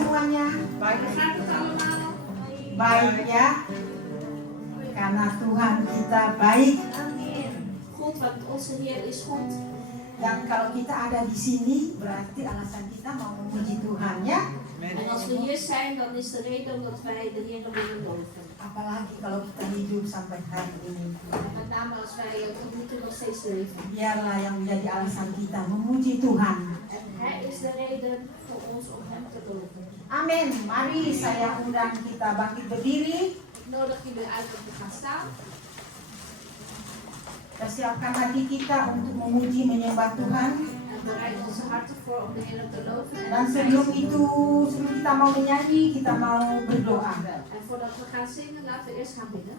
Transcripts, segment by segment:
semuanya? Baik, gaat het allemaal? Baik ya. Karena Tuhan kita baik. Amin. God, want onze Heer is goed. Dan kalau kita ada di sini, berarti alasan kita mau memuji Tuhan ya. En als we hier zijn, dan is de reden omdat wij de Heer willen loven. Apalagi kalau kita hidup sampai hari ini. En met name als wij tot nu toe nog steeds leven. Biarlah yang menjadi alasan kita memuji Tuhan. En Hij is de reden voor ons om Hem te loven. Amin. Mari saya undang kita bangkit berdiri. Ik nodig jullie uit om te gaan staan. Kita siapkan hati kita untuk memuji menyembah Tuhan. En bereid onze harten voor om de Heer te loven. Dan sebelum kita mau menyanyi, kita mau berdoa. En voordat we gaan zingen, laten we eerst gaan bidden.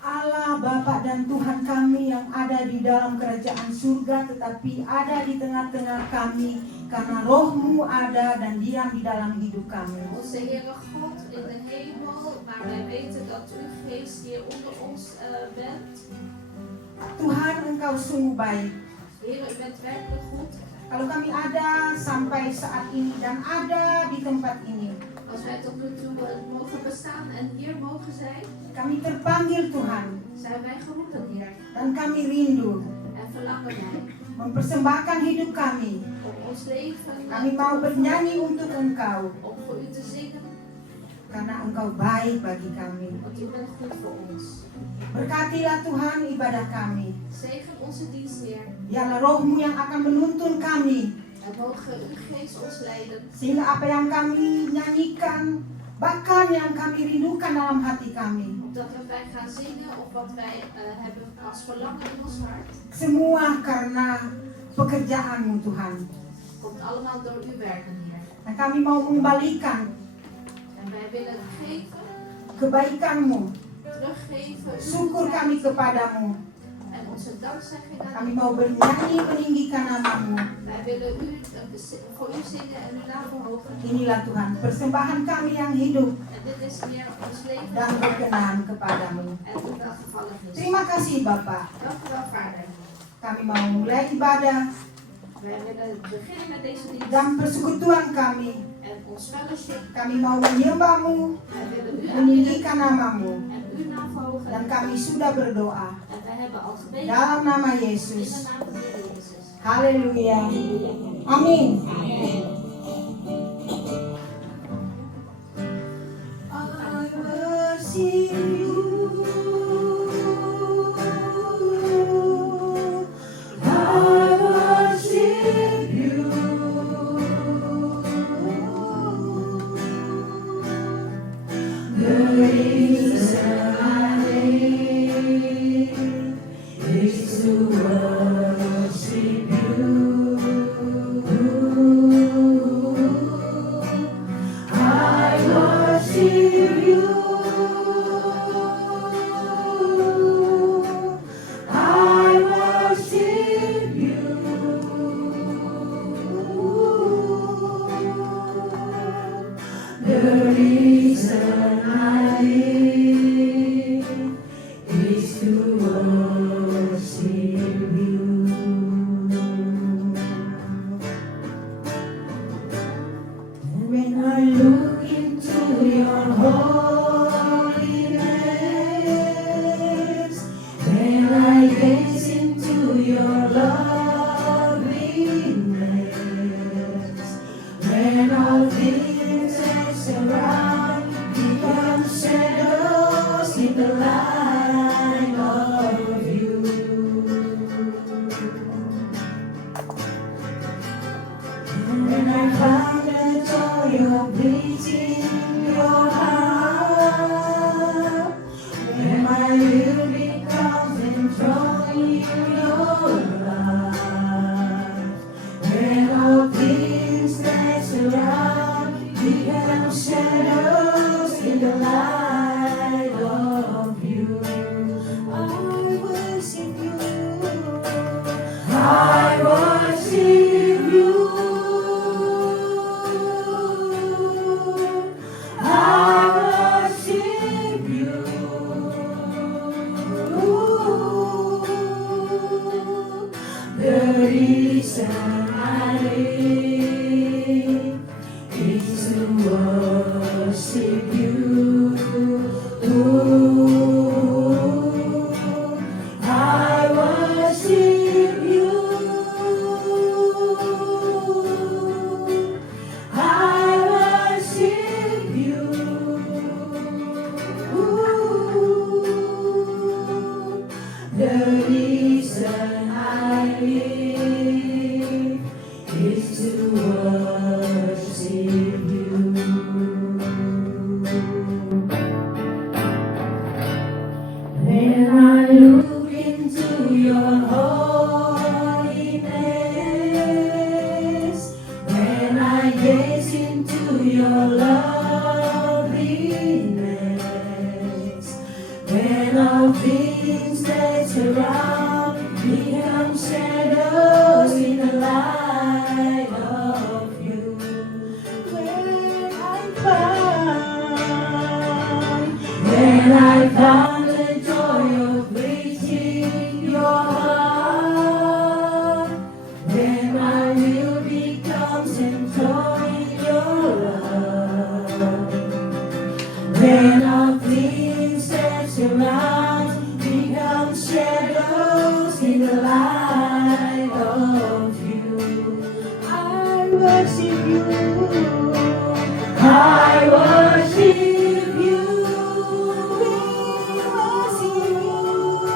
Allah Bapa dan Tuhan kami yang ada di dalam kerajaan surga tetapi ada di tengah-tengah kami karena roh-Mu ada dan diam di dalam hidup kami. Onze Heere God in de hemel, maar wij weten dat uw geest hier onder ons bent. Tuhan Engkau sungguh baik. Heer, u bent werkelijk goed. Kalau kami ada sampai saat ini dan ada di tempat ini, Als wij tot nu toe mogen bestaan en hier mogen zijn, kami terpanggil Tuhan zijn wij geroepen, Heer. dan kami rindu En verlangen wij mempersembahkan hidup kami. om ons leven, Kami mau bernyanyi untuk Engkau om voor u te zingen, karena Engkau baik bagi kami. want u bent goed voor ons. Berkatilah Tuhan ibadah kami. Zegen onze dienst, Heer. Biarlah roh-Mu yang akan menuntun kami. En mogen uw geest ons leiden, Sehingga apa yang kami nyanyikan, bahkan yang kami rindukan dalam hati kami, opdat wij gaan zingen of wat wij hebben als verlangen in ons hart, semua karena pekerjaan-Mu Tuhan. komt allemaal door uw werken, Heer. Dan kami mau mengembalikan En wij willen geven, kebaikan-Mu, teruggeven, syukur kami kepadamu. en onze dankzegging aan Kami u. mau bernyanyi meninggikan nama-Mu. Wij willen u voor u zingen en uw naam verhogen. Inilah Tuhan, persembahan kami yang hidup En dit is Heer ons leven dan berkenan kepadamu. en u welgevallig is. Terima kasih Bapak. Dank u wel, Vader. Kami mau mulai ibadah Wij willen beginnen met deze dienst dan persekutuan kami. en ons fellowship. Kami mau menyembah-Mu, Wij willen u meninggikan aanbidden nama-Mu. en uw naam verhogen. Dan kami sudah berdoa En wij hebben al gebeden dalam nama in de Yesus. naam van de Heer Jezus. Haleluya. Amin. I worship you. I worship you. The reason I live is to worship you. I worship you. I worship you. The reason I live is to worship you. When I look into your holiness, when I gaze into your loveliness, when all things that surround become shadows in the light of you. When I found the joy of reaching your heart, when my will becomes enthroned in your life, when all things that surround become shadows in the light of you, I worship you. I worship you. I rejoice and joy in your love. When all things that surround become shadows in the light of you, I worship you. I worship you. We worship you.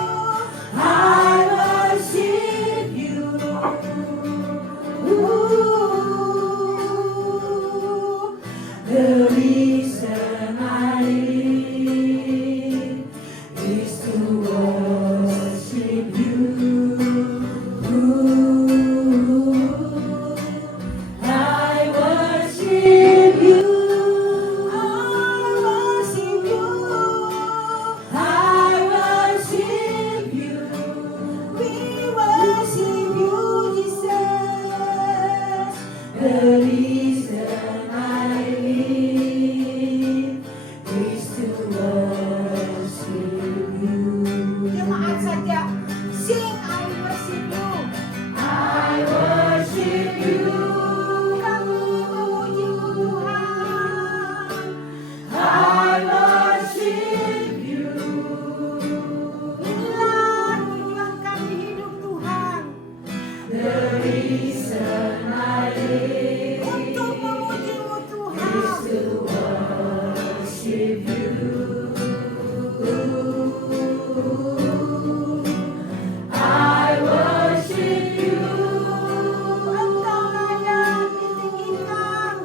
I worship you. Ooh, the reason I live is to worship you. Ooh, I worship you. I worship you. I worship you. We worship you, Jesus. The reason I live is to worship you. Jemaat saja, sing I worship you. I worship you. Kami memuji-Mu Tuhan. I worship you. Inilah tujuan kami hidup Tuhan. The reason I live untuk memuji-Mu Tuhan is to worship you. I worship you. Engkaulah yang ditinggikan.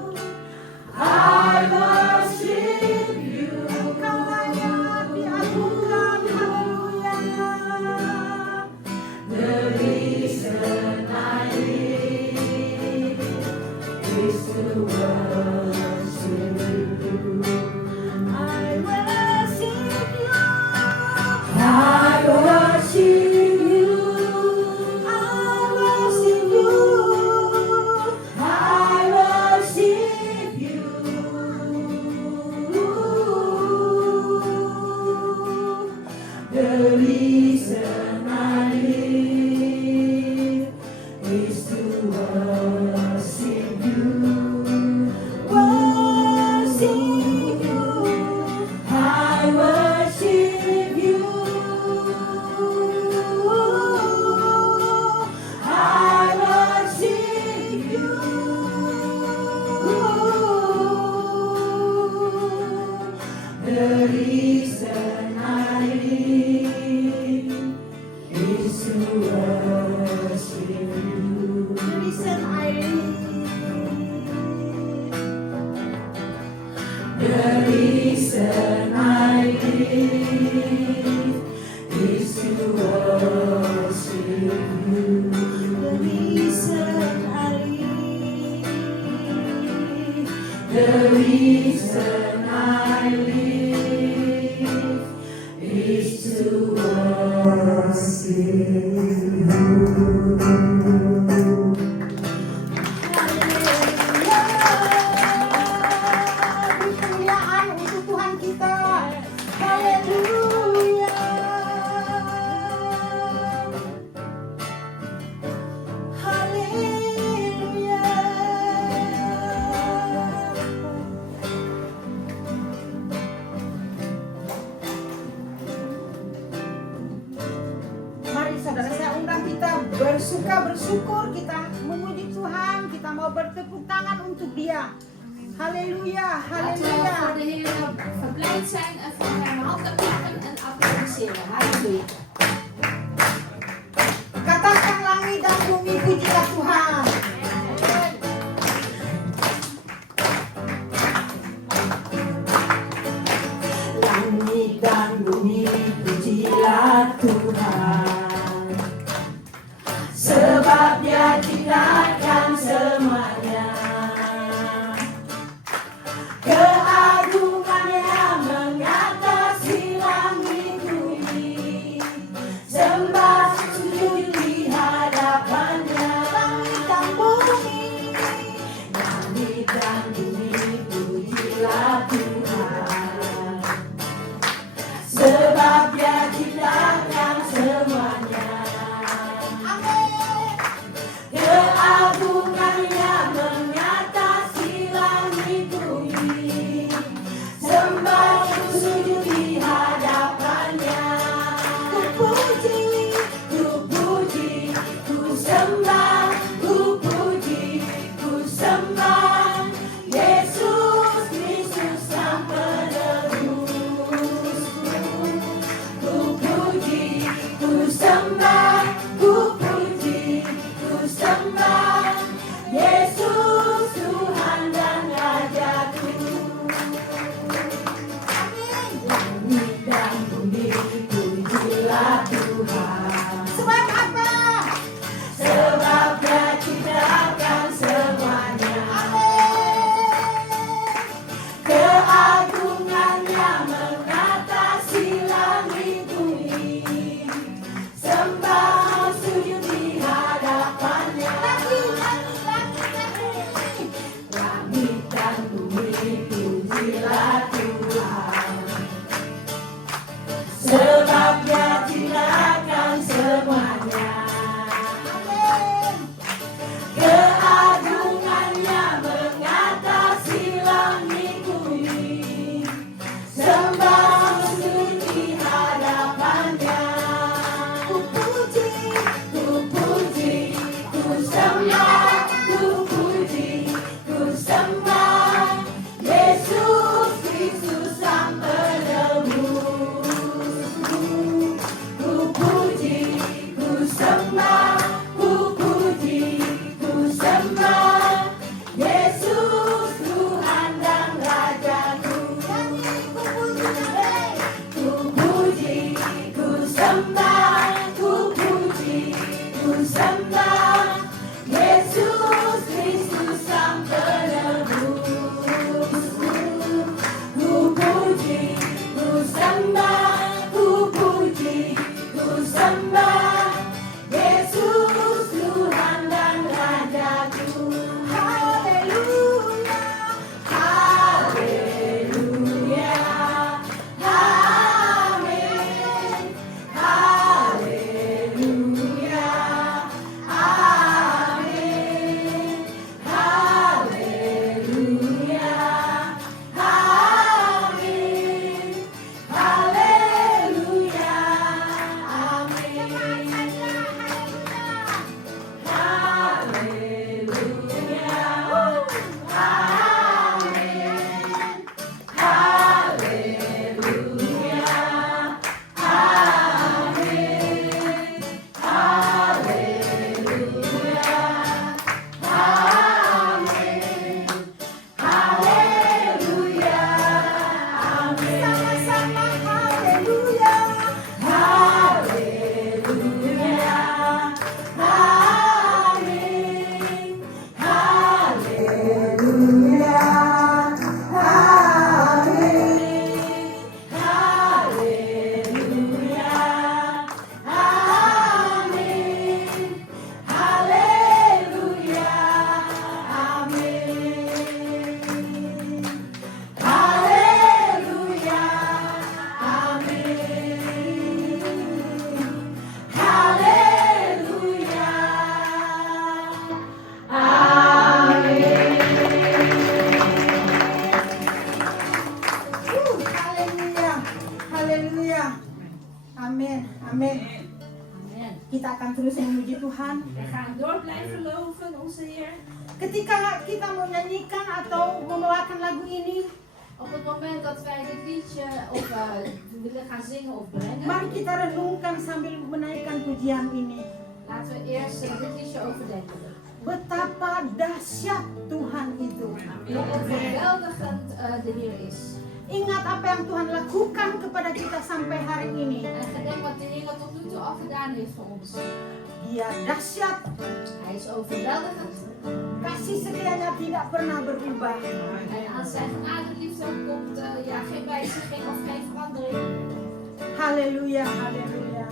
I worship you. Engkaulah yang diagungkan. Haleluya. The reason I live is to worship you. I worship you. I worship you. I worship you. I worship you. The reason I live is to worship you. Worship you. I worship you. I worship you. The reason I live is to worship you. The reason I live. The reason I live is to worship you. The reason I live. The reason I live is to worship Kemuliaan untuk Tuhan kita. Haleluya. Haleluya. Mari saudara, saya undang kita bersyukur, kita memuji Tuhan, kita mau bertepuk tangan untuk Dia. Haleluya, Laten we haleluya. voor de Heer verblijd zijn en voor hem handen klappen en applaudisseren. Halleluja. Katakan langit dan bumi, pujilah Tuhan. Langit dan bumi, pujilah Tuhan. Sebab Dia ciptakan semuanya. Keagungannya mengatasi langit bumi. Sembah sujud di hadapannya. Langit dan akan terus memuji Tuhan. We gaan door blijven loven, onze Heer. Ketika kita mau nyanyikan atau membawakan lagu ini, Op het moment dat wij dit liedje of willen gaan zingen of brengen, mari kita renungkan sambil menaikkan pujian ini. laten we eerst dit liedje overdenken. Betapa dahsyat Tuhan itu. Hoe overweldigend de Heer is. Ingat apa yang Tuhan lakukan kepada kita sampai hari ini. En gedenk wat de Heer tot nu toe al gedaan heeft voor ons. Dia dahsyat, Hij is overweldigend. kasih setianya tidak pernah berubah. En als zijn genade liefde komt, geen wijziging of geen verandering. Haleluya, haleluya.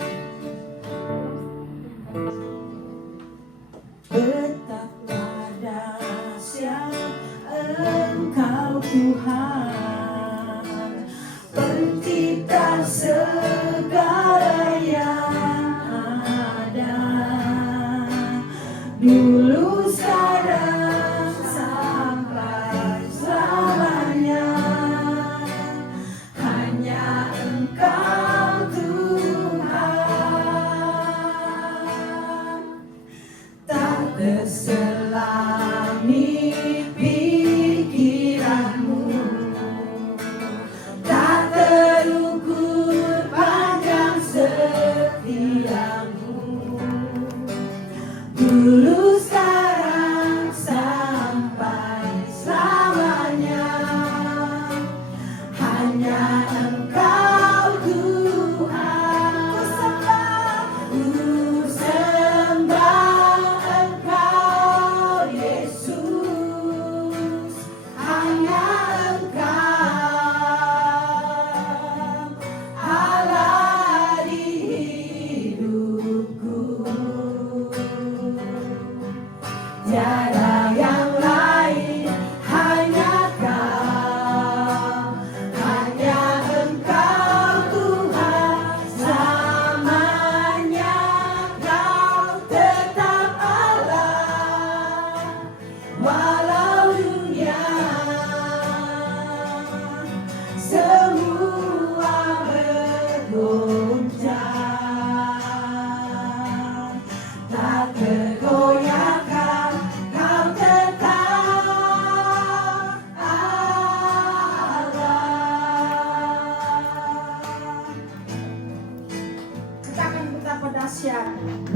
Betapa dahsyat Engkau Tuhan, pencipta segala yang ada, dulu sekarang sampai selamanya. Hanya Engkau Tuhan, tak terselami pikiranmu, tak terukur panjang setiamu, dulu sekarang sampai selamanya. Hanya Engkau Tuhan, ku sembah Engkau Yesus. Hanya Engkau Allah di hidupku. Tiada yang lain, hanya Kau, hanya Engkau Tuhan selamanya. Kau tetap Allah, walau dunia semua bergoncang, tak tergoyahkan. Kau tetap Allah. Katakan betapa dahsyat.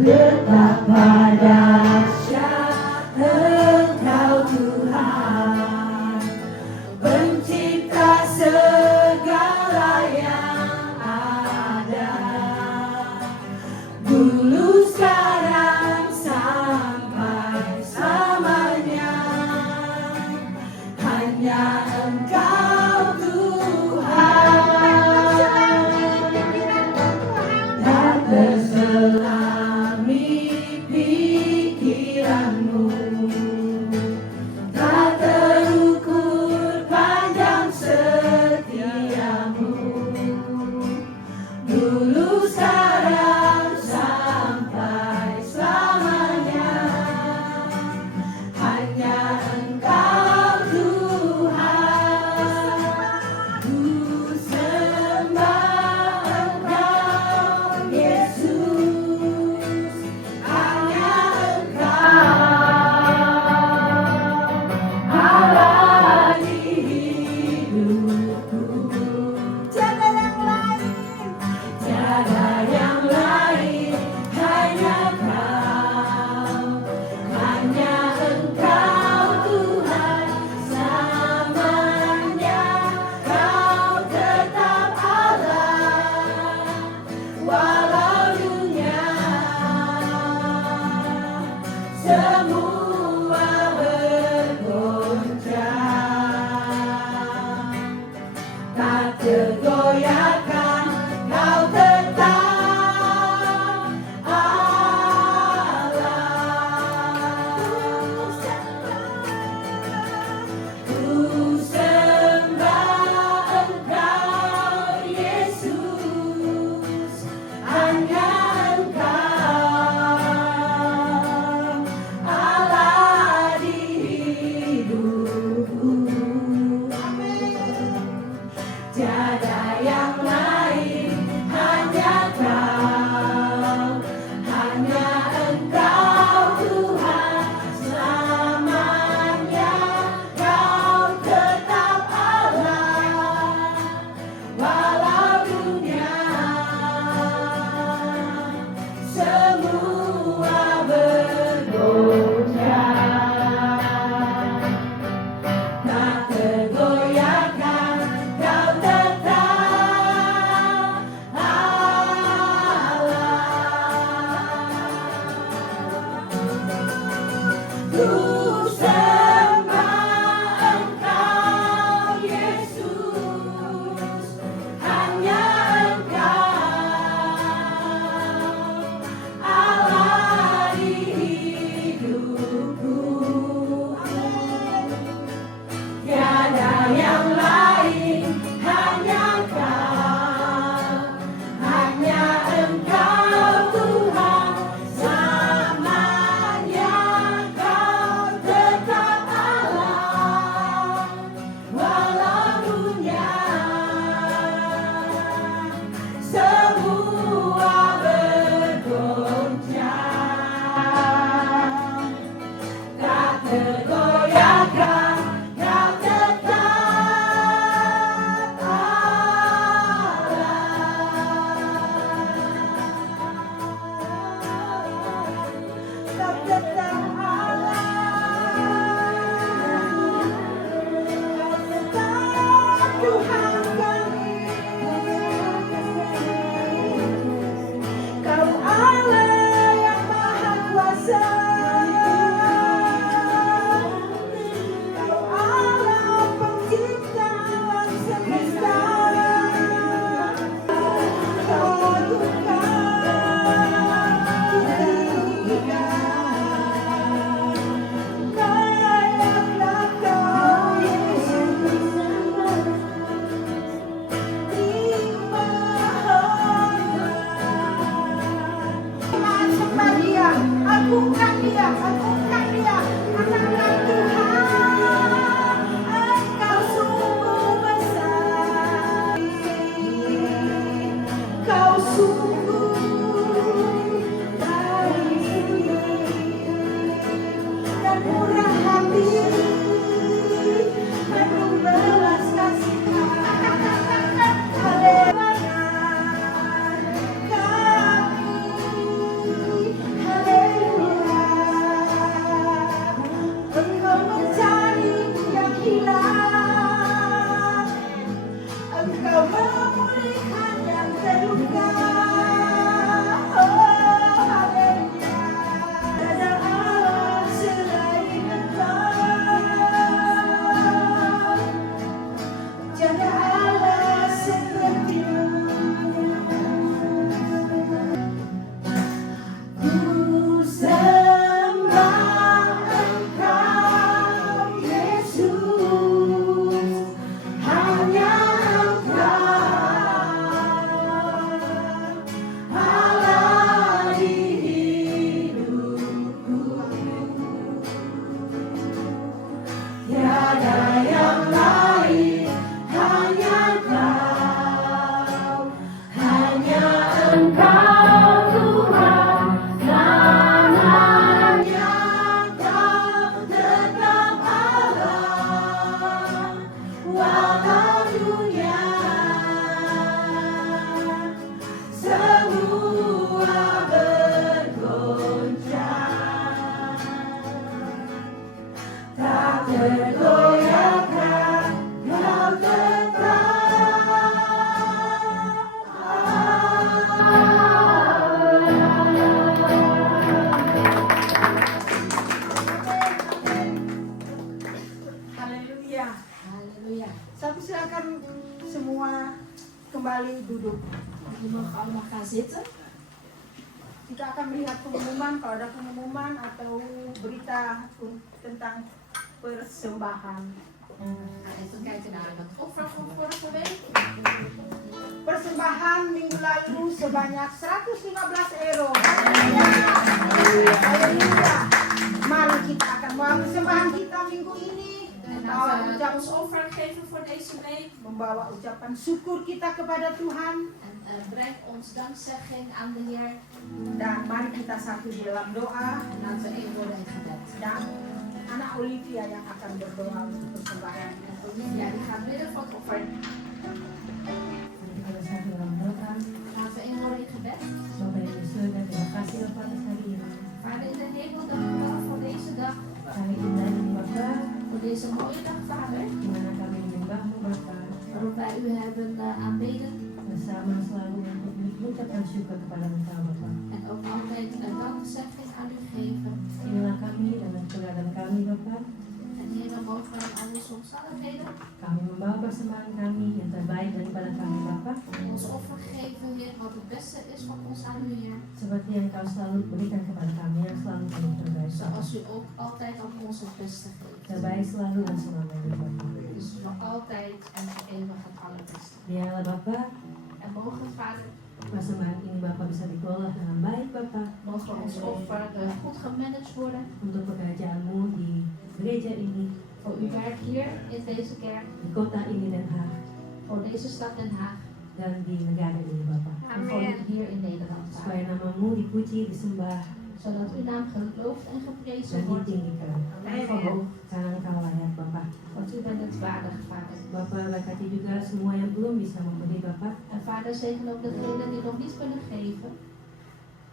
Betapa dahsyat Engkau Tuhan, pencipta segala yang ada, dulu sekarang sampai selamanya. Hanya Engkau Tuhan, tak terselami pikiranmu, tak terukur panjang setiamu, dulu sekarang sampai selamanya. Hanya Engkau Tuhan. ada yang lain, hanya Kau, hanya Engkau Tuhan, dan hanya Kau tetap Allah, walau dunia semua bergoncang, tak tergoyahkan Kau tetap Haleluya. Haleluya. Saya silakan semua kembali duduk. Jullie mogen allemaal gaan zitten. Kita akan melihat pengumuman, kalau ada pengumuman atau berita tentang persembahan. Even kijken naar het offer van vorige week. Persembahan minggu lalu sebanyak 115 euro. Haleluya. Mari kita akan membawa persembahan kita minggu ini. En Membawa laten we ucapan, ons offer geven voor deze week. membawa ucapan syukur kita kepada Tuhan. En breng ons dankzegging aan de Heer. Dan mari kita satu di dalam doa. En laten we één worden in gebed. Dan anak Olivia yang akan berdoa untuk persembahan. En Olivia die gaat bidden voor het offer. Pada saat dalam doa, Laten we één worden in gebed. Bapak yang di surga, terima kasih Bapak atas hari ini. Vader in de hemel, dank u wel voor deze dag. Kami indah ini Bapak, Voor deze mooie dag, Vader. di mana kami menyembahmu Bapak, Waarop wij u hebben aanbeden. bersama selalu untuk mengucapkan syukur kepada Engkau Bapak. En ook altijd een dankzegging aan u geven. Inilah kami dalam keberadaan kami Bapak, En Heer, mogen wij in alle omstandigheden kami membawa persembahan kami yang terbaik daripada kami Bapak, ons offer geven, Heer, wat het beste is van ons aan u, Heer. seperti yang Kau selalu berikan kepada kami, yang selalu kami terbaik Bapak. Zoals u ook altijd aan ons het beste geeft. Terbaik selalu dan selamanya Bapak. Dus voor altijd en voor eeuwig het allerbeste. Biarlah Bapak, En mogen, Vader, persembahan ini Bapak bisa dikelola dengan baik Bapak, mogen ons offer goed gemanaged worden. untuk pekerjaanmu di gereja ini, Voor uw werk hier in deze kerk, di kota ini Den Haag, voor deze stad Den Haag. dan di negara ini Bapak. En voor hier in Nederland, Vader. Supaya namamu dipuji, disembah, Zodat uw naam geloofd en dan geprezen wordt. ditinggikan. En verhoogd. Karena Engkau layak Bapak. Want u bent het waardig, Vader. Bapak berkati juga semua yang belum bisa memberi Bapak. En Vader, zegen ook degenen die nog niet kunnen geven.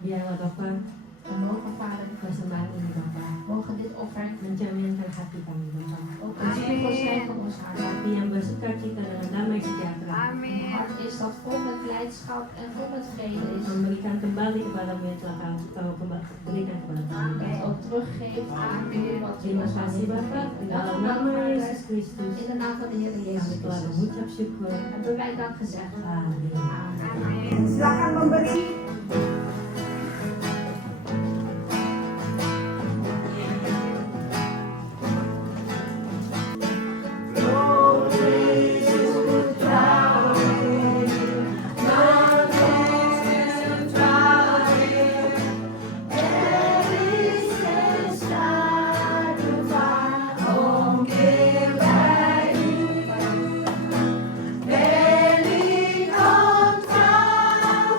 Biarlah Bapak En mogen, Vader, persembahan ini Bapak mogen dit offer mencerminkan hati kami Bapak. ook een spiegel zijn van ons hart. Hati yang bersuka cita dengan damai sejahtera. Een hart is dat vol met blijdschap en vol met vrede is. Memberikan kembali kepadamu yang telah Kau berikan kepada kami. Dat ook teruggeeft aan u wat u Terima ons kasih Bapak, di dalam nama Yesus Kristus In de naam van de Heer kami Jezus telah Christus. mengucap syukur. Hebben wij dank gezegd. Amin. Amen. Silakan memberi. Ben ik ontrouw,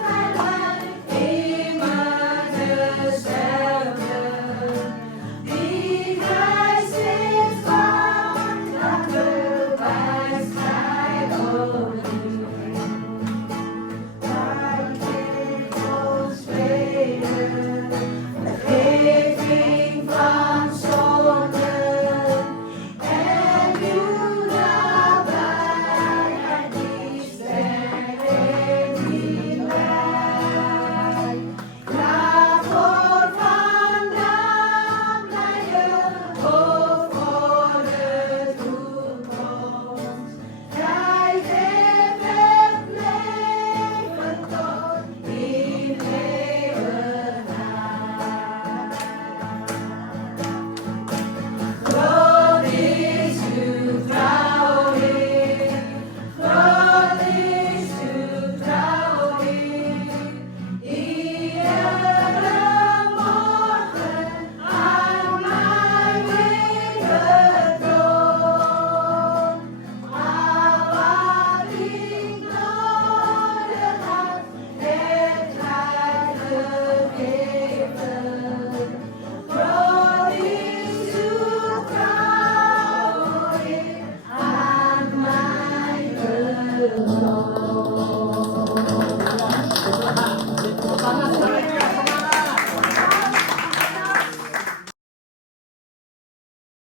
kepada